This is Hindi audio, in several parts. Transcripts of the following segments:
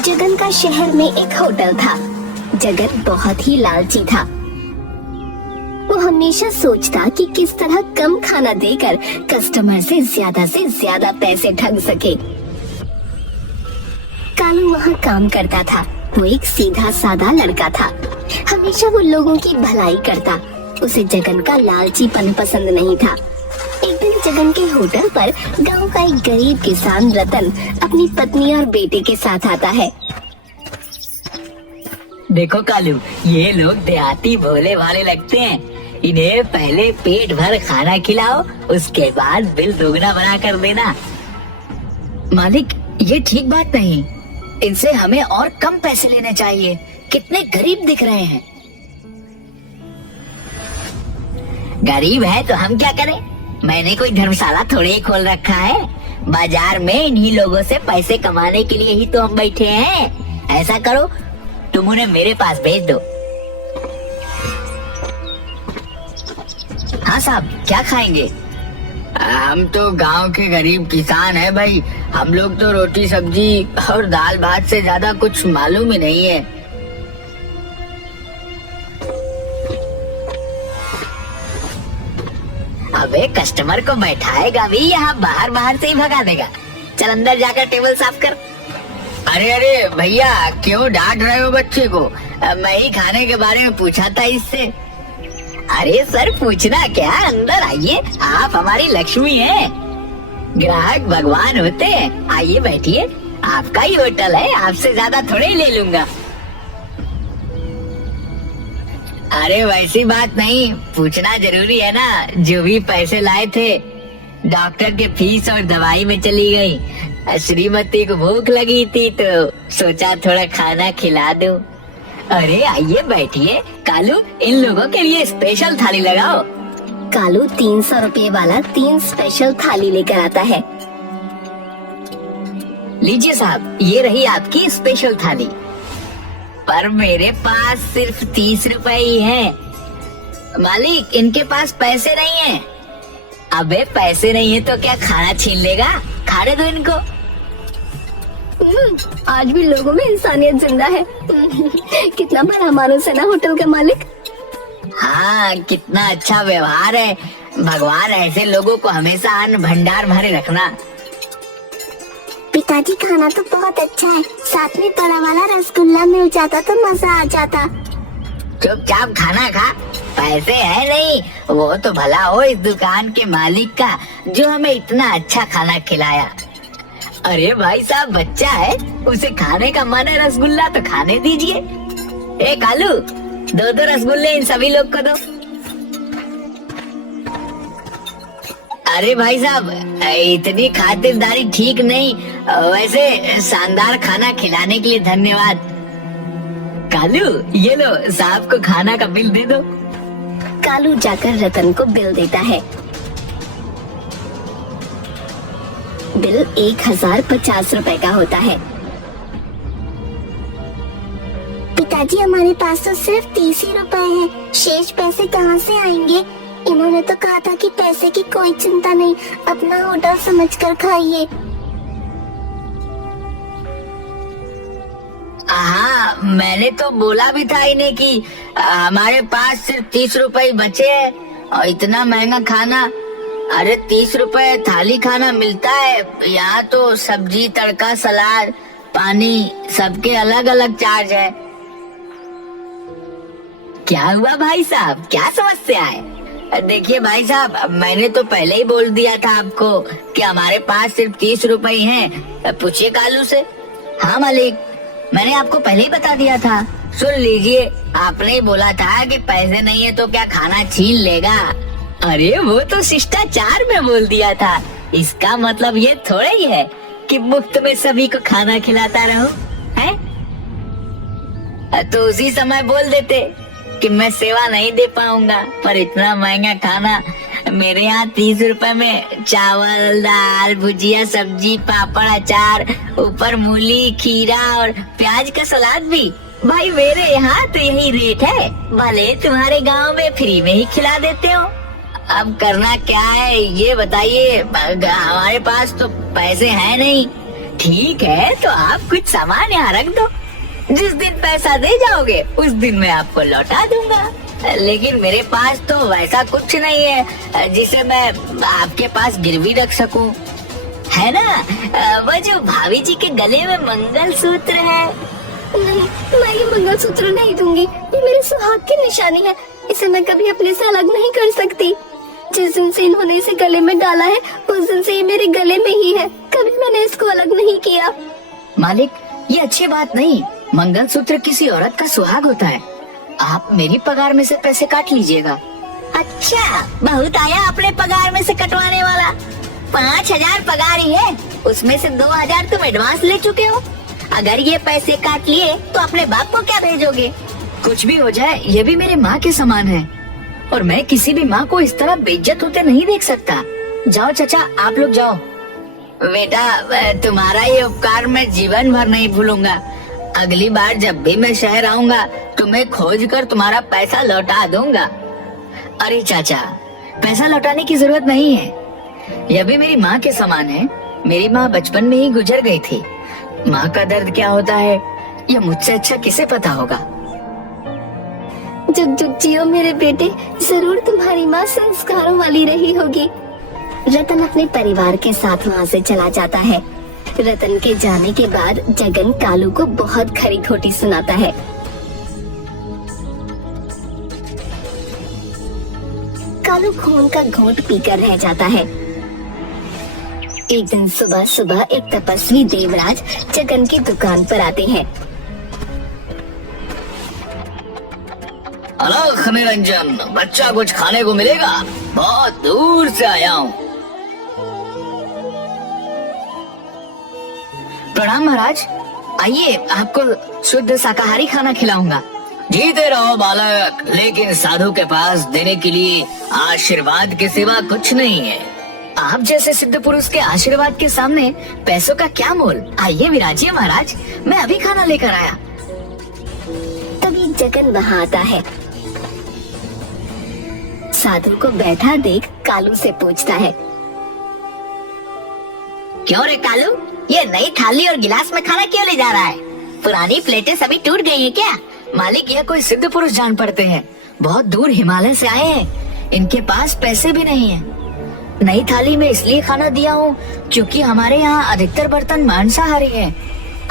जगन का शहर में एक होटल था। जगन बहुत ही लालची था। वो हमेशा सोचता कि किस तरह कम खाना देकर कस्टमर से ज्यादा पैसे ठग सके। कालू वहाँ काम करता था। वो एक सीधा साधा लड़का था। हमेशा वो लोगों की भलाई करता। उसे जगन का लालचीपन पसंद नहीं था। एक दिन जगन के होटल पर गांव का एक गरीब किसान रतन अपनी पत्नी और बेटे के साथ आता है। देखो कालू, ये लोग देहाती भोले भाले लगते हैं। इन्हें पहले पेट भर खाना खिलाओ, उसके बाद बिल दोगुना बना कर देना। मालिक, ये ठीक बात नहीं। इनसे हमें और कम पैसे लेने चाहिए। कितने गरीब दिख रहे हैं। गरीब है तो हम क्या करें? मैंने कोई धर्मशाला थोड़े ही खोल रखा है। बाजार में इन्हीं लोगों से पैसे कमाने के लिए ही तो हम बैठे हैं। ऐसा करो, तुम उन्हें मेरे पास भेज दो। हाँ साहब, क्या खाएंगे? हम तो गांव के गरीब किसान हैं भाई। हम लोग तो रोटी सब्जी और दाल भात से ज्यादा कुछ मालूम ही नहीं है। अबे कस्टमर को बैठाएगा भी यहाँ बाहर से ही भगा देगा। चल अंदर जाकर टेबल साफ कर। अरे अरे भैया, क्यों डांट रहे हो बच्चे को? मैं ही खाने के बारे में पूछा था इससे। अरे सर, पूछना क्या, अंदर आइए। आप हमारी लक्ष्मी हैं। ग्राहक भगवान होते हैं। आइए बैठिए। आपका ही होटल है, आपसे ज्यादा थोड़े ही ले लूंगा। अरे वैसी बात नहीं, पूछना जरूरी है ना। जो भी पैसे लाए थे डॉक्टर के फीस और दवाई में चली गई। श्रीमती को भूख लगी थी तो सोचा थोड़ा खाना खिला दूं। अरे आइए बैठिए। कालू, इन लोगों के लिए स्पेशल थाली लगाओ। कालू 300 रुपए वाला 3 स्पेशल थाली लेकर आता है। लीजिए साहब, ये रही आपकी स्पेशल थाली। पर मेरे पास सिर्फ 30 रुपए ही है। मालिक, इनके पास पैसे नहीं है। अबे पैसे नहीं है तो क्या खाना छीन लेगा? खाने दो इनको। आज भी लोगों में इंसानियत जिंदा है। कितना बड़ा मानुस है ना होटल का मालिक। हाँ, कितना अच्छा व्यवहार है। भगवान ऐसे लोगों को हमेशा अन्न भंडार भरे रखना। पिताजी, खाना तो बहुत अच्छा है। साथ में बड़ा वाला रसगुल्ला मिल जाता तो मजा आ जाता। चुपचाप खाना खा। पैसे है नहीं, वो तो भला हो इस दुकान के मालिक का जो हमें इतना अच्छा खाना खिलाया। अरे भाई साहब, बच्चा है, उसे खाने का मन है रसगुल्ला तो खाने दीजिए। ए कालू, 2 रसगुल्ले इन सभी लोग को दो। अरे भाई साहब, इतनी खातिरदारी ठीक नहीं। वैसे शानदार खाना खिलाने के लिए धन्यवाद। कालू, ये लो, साहब को खाना का बिल दे दो। कालू जाकर रतन को बिल देता है। बिल 1050 रुपए का होता है। पिताजी, हमारे पास तो सिर्फ 30 ही रुपए हैं। शेष पैसे कहाँ से आएंगे? इन्होंने तो कहा था कि पैसे की कोई चिंता नहीं, अपना होटल समझकर खाइए। हाँ, मैंने तो बोला भी था इन्हें कि हमारे पास सिर्फ 30 रुपए बचे हैं और इतना महंगा खाना। अरे 30 रुपए थाली खाना मिलता है। यहाँ तो सब्जी, तड़का, सलाद, पानी सबके अलग अलग चार्ज है। क्या हुआ भाई साहब, क्या समस्या है? देखिए भाई साहब, मैंने तो पहले ही बोल दिया था आपको कि हमारे पास सिर्फ 30 रुपए हैं। पूछिए कालू से। हाँ मालिक, मैंने आपको पहले ही बता दिया था। सुन लीजिए, आपने ही बोला था कि पैसे नहीं है तो क्या खाना छीन लेगा। अरे वो तो शिष्टाचार में बोल दिया था। इसका मतलब ये थोड़ा ही है कि मुफ्त में सभी को खाना खिलाता रहूं, हैं? तो उसी समय बोल देते कि मैं सेवा नहीं दे पाऊंगा, पर इतना महंगा खाना मेरे यहाँ 30 रुपए में चावल, दाल, भुजिया, सब्जी, पापड़, अचार, ऊपर मूली, खीरा और प्याज का सलाद भी। भाई मेरे यहाँ तो यही रेट है। भले तुम्हारे गांव में फ्री में ही खिला देते हो। अब करना क्या है ये बताइए। हमारे पास तो पैसे हैं नहीं। ठीक है, तो आप कुछ सामान यहाँ रख दो। जिस दिन पैसा दे जाओगे उस दिन मैं आपको लौटा दूंगा। लेकिन मेरे पास तो वैसा कुछ नहीं है जिसे मैं आपके पास गिरवी रख सकूं। है ना वो जो भाभी जी के गले में मंगलसूत्र है? नहीं, मैं ये मंगलसूत्र नहीं दूंगी। ये मेरे सुहाग की निशानी है। इसे मैं कभी अपने से अलग नहीं कर सकती। जिस दिन से इन्होंने इसे गले में डाला है उस दिन से ये मेरे गले में ही है। कभी मैंने इसको अलग नहीं किया। मालिक, ये अच्छी बात नहीं। मंगलसूत्र किसी औरत का सुहाग होता है। आप मेरी पगार में से पैसे काट लीजिएगा। अच्छा, बहुत आया अपने पगार में से कटवाने वाला। 5,000 पगार ही है, उसमें से 2,000 तुम एडवांस ले चुके हो। अगर ये पैसे काट लिए तो अपने बाप को क्या भेजोगे? कुछ भी हो जाए, ये भी मेरे माँ के समान है और मैं किसी भी माँ को इस तरह बेइज्जत होते नहीं देख सकता। जाओ चाचा, आप लोग जाओ। बेटा, तुम्हारा ये उपकार मैं जीवन भर नहीं भूलूंगा। अगली बार जब भी मैं शहर आऊंगा तुम्हें खोज कर तुम्हारा पैसा लौटा दूंगा। अरे चाचा, पैसा लौटाने की जरूरत नहीं है। यह भी मेरी माँ के समान है। मेरी माँ बचपन में ही गुजर गई थी। माँ का दर्द क्या होता है यह मुझसे अच्छा किसे पता होगा। जुग जुग जियो मेरे बेटे, जरूर तुम्हारी माँ संस्कारों वाली रही होगी। रतन अपने परिवार के साथ वहाँ से चला जाता है। रतन के जाने के बाद जगन कालू को बहुत खरी खोटी सुनाता है। कालू खून का घूंट पीकर रह जाता है। एक दिन सुबह सुबह एक तपस्वी देवराज जगन की दुकान पर आते हैं। अलख निरंजन, बच्चा कुछ खाने को मिलेगा? बहुत दूर से आया हूँ। प्रणाम महाराज, आइए आपको शुद्ध शाकाहारी खाना खिलाऊंगा। जीते रहो बालक, लेकिन साधु के पास देने के लिए आशीर्वाद के सिवा कुछ नहीं है। आप जैसे सिद्ध पुरुष के आशीर्वाद के सामने पैसों का क्या मोल। आइए विराजिए महाराज, मैं अभी खाना लेकर आया। तभी जगन वहाँ आता है। साधु को बैठा देख कालू से पूछता है, क्यों रे कालू, ये नई थाली और गिलास में खाना क्यों ले जा रहा है? पुरानी प्लेटें सभी टूट गई हैं क्या? मालिक, यह कोई सिद्ध पुरुष जान पड़ते हैं। बहुत दूर हिमालय से आए हैं। इनके पास पैसे भी नहीं है। नई थाली में इसलिए खाना दिया हूँ क्योंकि हमारे यहाँ अधिकतर बर्तन मांसाहारी हैं।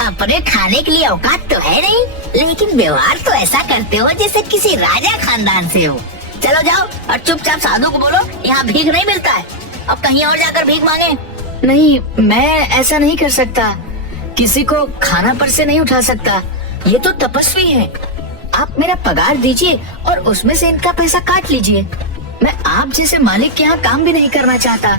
अपने खाने के लिए औकात तो है नहीं, लेकिन व्यवहार तो ऐसा करते हो जैसे किसी राजा खानदान से हो। चलो जाओ और चुपचाप साधु को बोलो यहाँ भीख नहीं मिलता है, अब कहीं और जाकर भीख मांगे। नहीं, मैं ऐसा नहीं कर सकता। किसी को खाना पर से नहीं उठा सकता। ये तो तपस्वी हैं। आप मेरा पगार दीजिए और उसमें से इनका पैसा काट लीजिए। मैं आप जैसे मालिक के यहाँ काम भी नहीं करना चाहता।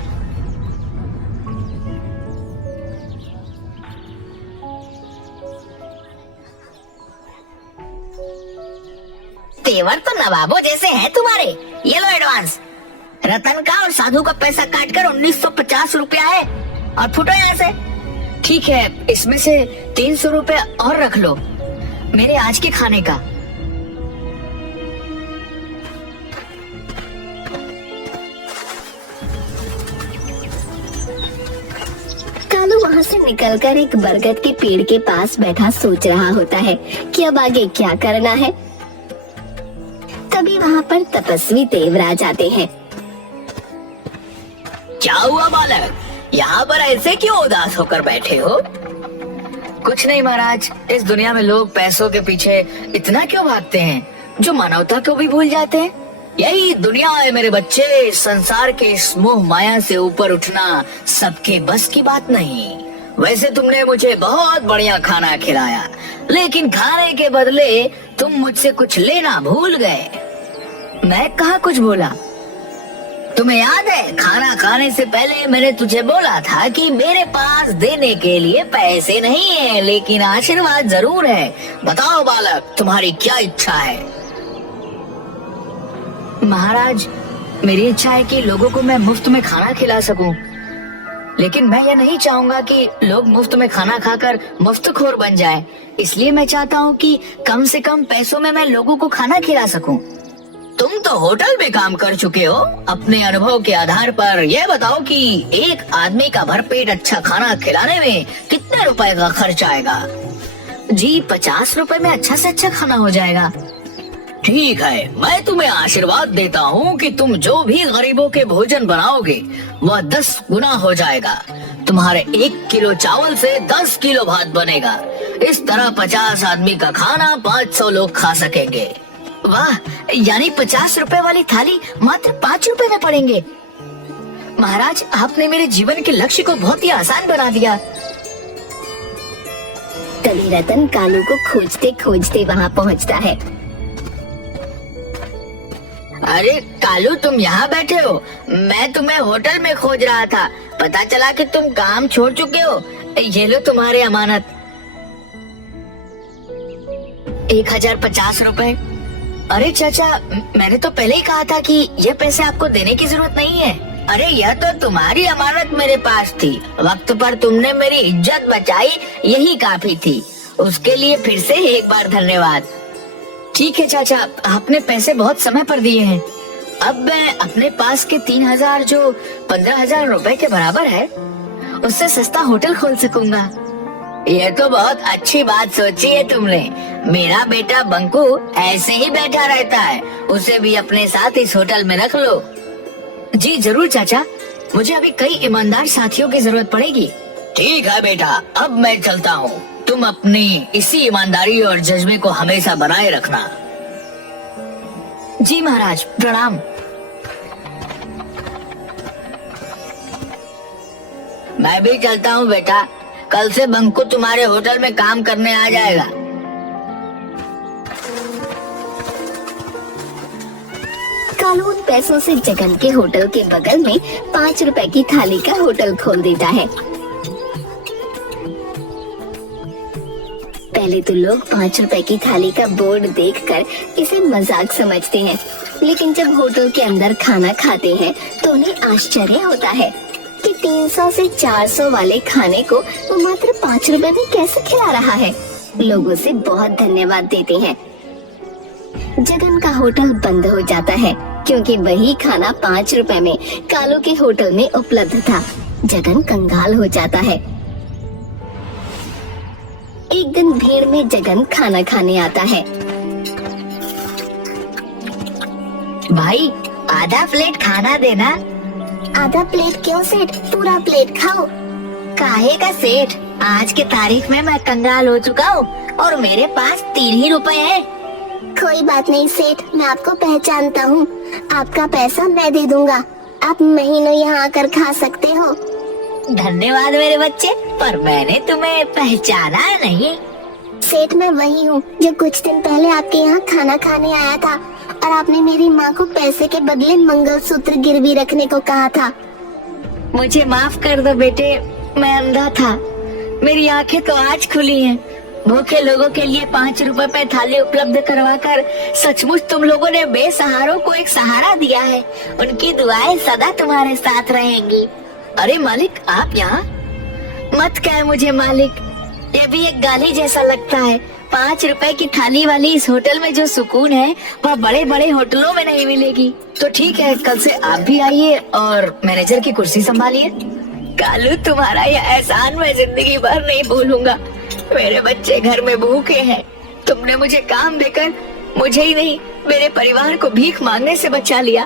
तेवर तो नवाबों जैसे हैं तुम्हारे। ये लो एडवांस। रतन का और साधु का पैसा काटकर 1950 रुपया है और फुटो यहाँ से। ठीक है, इसमें से 300 रुपए और रख लो, मेरे आज के खाने का। कालू वहाँ से निकलकर एक बरगद के पेड़ के पास बैठा सोच रहा होता है कि अब आगे क्या करना है। तभी वहाँ पर तपस्वी देवराज आते हैं। क्या हुआ बालक, यहाँ पर ऐसे क्यों उदास होकर बैठे हो? कुछ नहीं महाराज, इस दुनिया में लोग पैसों के पीछे इतना क्यों भागते हैं जो मानवता को भी भूल जाते हैं। यही दुनिया है मेरे बच्चे। इस संसार के इस मोह माया से ऊपर उठना सबके बस की बात नहीं। वैसे तुमने मुझे बहुत बढ़िया खाना खिलाया, लेकिन खाने के बदले तुम मुझसे कुछ लेना भूल गए। मैं कहाँ कुछ बोला? तुम्हें याद है, खाना खाने से पहले मैंने तुझे बोला था कि मेरे पास देने के लिए पैसे नहीं है, लेकिन आशीर्वाद जरूर है। बताओ बालक, तुम्हारी क्या इच्छा है? महाराज, मेरी इच्छा है कि लोगों को मैं मुफ्त में खाना खिला सकूं, लेकिन मैं ये नहीं चाहूंगा कि लोग मुफ्त में खाना खाकर मुफ्तखोर बन जाएं। इसलिए मैं चाहता हूं कि कम से कम पैसों में मैं लोगों को खाना खिला सकूं। तुम तो होटल में काम कर चुके हो, अपने अनुभव के आधार पर यह बताओ कि एक आदमी का भरपेट अच्छा खाना खिलाने में कितने रुपए का खर्च आएगा? जी 50 रुपए में अच्छा से अच्छा खाना हो जाएगा। ठीक है, मैं तुम्हें आशीर्वाद देता हूँ कि तुम जो भी गरीबों के भोजन बनाओगे वह 10 गुना हो जाएगा। तुम्हारे 1 किलो चावल से 10 किलो भात बनेगा। इस तरह 50 आदमी का खाना 500 लोग खा सकेंगे। वाह, यानी 50 रुपए वाली थाली मात्र 5 रुपए में पड़ेंगे। महाराज, आपने मेरे जीवन के लक्ष्य को बहुत ही आसान बना दिया। तभी रतन कालू को खोजते खोजते वहाँ पहुँचता है। अरे कालू, तुम यहाँ बैठे हो? मैं तुम्हें होटल में खोज रहा था। पता चला कि तुम काम छोड़ चुके हो। ये लो तुम्हारे अमानत। 1050 रुपए। अरे चाचा, मैंने तो पहले ही कहा था कि ये पैसे आपको देने की जरूरत नहीं है। अरे यह तो तुम्हारी अमानत मेरे पास थी। वक्त पर तुमने मेरी इज्जत बचाई, यही काफी थी। उसके लिए फिर से एक बार धन्यवाद। ठीक है चाचा, आपने पैसे बहुत समय पर दिए हैं। अब मैं अपने पास के 3000 जो 15,000 रुपए के बराबर है, उससे सस्ता होटल खोल सकूंगा। ये तो बहुत अच्छी बात सोची है तुमने। मेरा बेटा बंकू ऐसे ही बैठा रहता है, उसे भी अपने साथ इस होटल में रख लो। जी जरूर चाचा, मुझे अभी कई ईमानदार साथियों की जरूरत पड़ेगी। ठीक है बेटा, अब मैं चलता हूँ। तुम अपनी इसी ईमानदारी और जज्बे को हमेशा बनाए रखना। जी महाराज, प्रणाम। मैं भी चलता हूँ बेटा, कल से बंकू तुम्हारे होटल में काम करने आ जाएगा। कालू उन पैसों से जगन के होटल के बगल में 5 रुपए की थाली का होटल खोल देता है। पहले तो लोग 5 रुपए की थाली का बोर्ड देखकर इसे मजाक समझते हैं, लेकिन जब होटल के अंदर खाना खाते हैं तो उन्हें आश्चर्य होता है कि 300 से 400 वाले खाने को वो मात्र 5 रुपए में कैसे खिला रहा है। लोग उसे बहुत धन्यवाद देते हैं। जगन का होटल बंद हो जाता है क्योंकि वही खाना 5 रुपए में कालू के होटल में उपलब्ध था। जगन कंगाल हो जाता है। एक दिन भीड़ में जगन खाना खाने आता है। भाई, आधा प्लेट खाना देना। आधा प्लेट क्यों सेठ, पूरा प्लेट खाओ। काहे का सेठ, आज की तारीख में मैं कंगाल हो चुका हूँ और मेरे पास 3 ही रुपए हैं। कोई बात नहीं सेठ, मैं आपको पहचानता हूँ। आपका पैसा मैं दे दूंगा। आप महीनों यहाँ आकर खा सकते हो। धन्यवाद मेरे बच्चे, पर मैंने तुम्हें पहचाना नहीं। सेठ, मैं वही हूँ जो कुछ दिन पहले आपके यहाँ खाना खाने आया था और आपने मेरी माँ को पैसे के बदले मंगलसूत्र गिरवी रखने को कहा था। मुझे माफ कर दो बेटे, मैं अंधा था। मेरी आंखें तो आज खुली हैं। भूखे लोगों के लिए 5 रुपए पे थाली उपलब्ध करवाकर सचमुच तुम लोगों ने बेसहारों को एक सहारा दिया है। उनकी दुआएं सदा तुम्हारे साथ रहेंगी। अरे मालिक, आप यहाँ? मत कहे मुझे मालिक, ये भी एक गाली जैसा लगता है। 5 रुपए की थाली वाली इस होटल में जो सुकून है वह बड़े बड़े होटलों में नहीं मिलेगी। तो ठीक है, कल से आप भी आइए और मैनेजर की कुर्सी संभालिए। कालू, तुम्हारा यह एहसान मैं जिंदगी भर नहीं भूलूंगा। मेरे बच्चे घर में भूखे हैं, तुमने मुझे काम देकर मुझे ही नहीं मेरे परिवार को भीख मांगने से बचा लिया।